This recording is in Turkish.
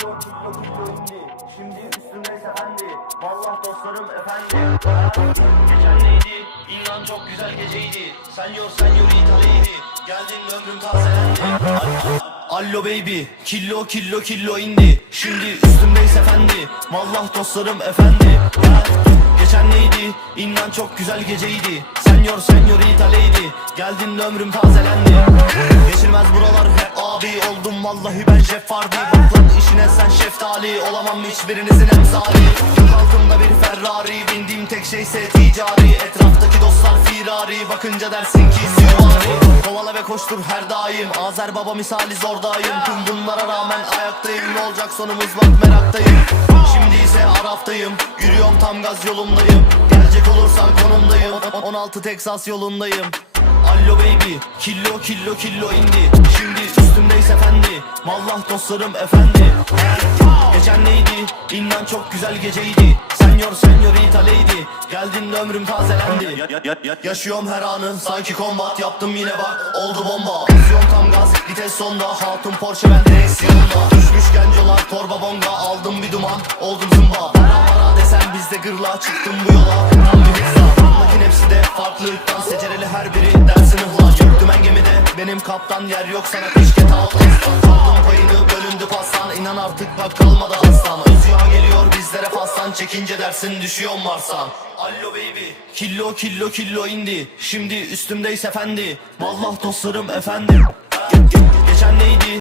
449 ki Şimdi üstümde sefendi Vallah dostlarım efendi Geçen neydi? İnan çok güzel geceydi. Sen yok sen yok İtalya'ydı. Geldin ömrüm tazeledi Allo baby, killo killo killo indi. Şimdi üstümdeyiz efendi. Vallah dostlarım efendi. Gel. Geçen neydi? İnan çok güzel geceydi. Senyor senyorita lady. Geldin ömrüm tazelendi. Geçilmez buralar hep abi oldum vallahi ben Jeff Hardy. Bak lan işine sen şeftali olamam hiçbirinizin emsali. Yok altımda bir Ferrari bindiğim tek şeyse ticari. Etraftaki firari bakınca dersin ki süvari. Kovala ve koştur her daim. Azer baba misali zordayım. Tüm bunlara rağmen ayaktayım. Ne olacak sonumuz bak meraktayım. Şimdi ise Araf'tayım. Yürüyorum tam gaz yolundayım. Gelecek olursan konumdayım. 16 Texas yolundayım. Allo baby Killo killo killo indi. Şimdi üstümdeyiz efendi Vallah dostlarım efendi. Geçen neydi? İnan çok güzel geceydi. Senyor senyorita lady Geldin ömrüm tazelendi. Yaşıyorum her anı sanki kombat yaptım yine bak oldu bomba. Aksiyon tam gaz vites sonda. Hatun Porsche ben direksiyonda. Düşmüş gencolar torba bonga. Aldım bir duman oldum zımba. Para para desen bizde gırla Çıktım bu yola. Tam bir benim kaptan Yer yok sana aslan Aldım payını bölündü pastan. İnan artık bak kalmadı aslan. Özya geliyor bizlere fastan Çekince dersin düşüyor varsan Allo baby. Killo killo killo indi. Şimdi üstümdeyiz efendi. Vallah dostlarım efendim Ge- ge- Geçen neydi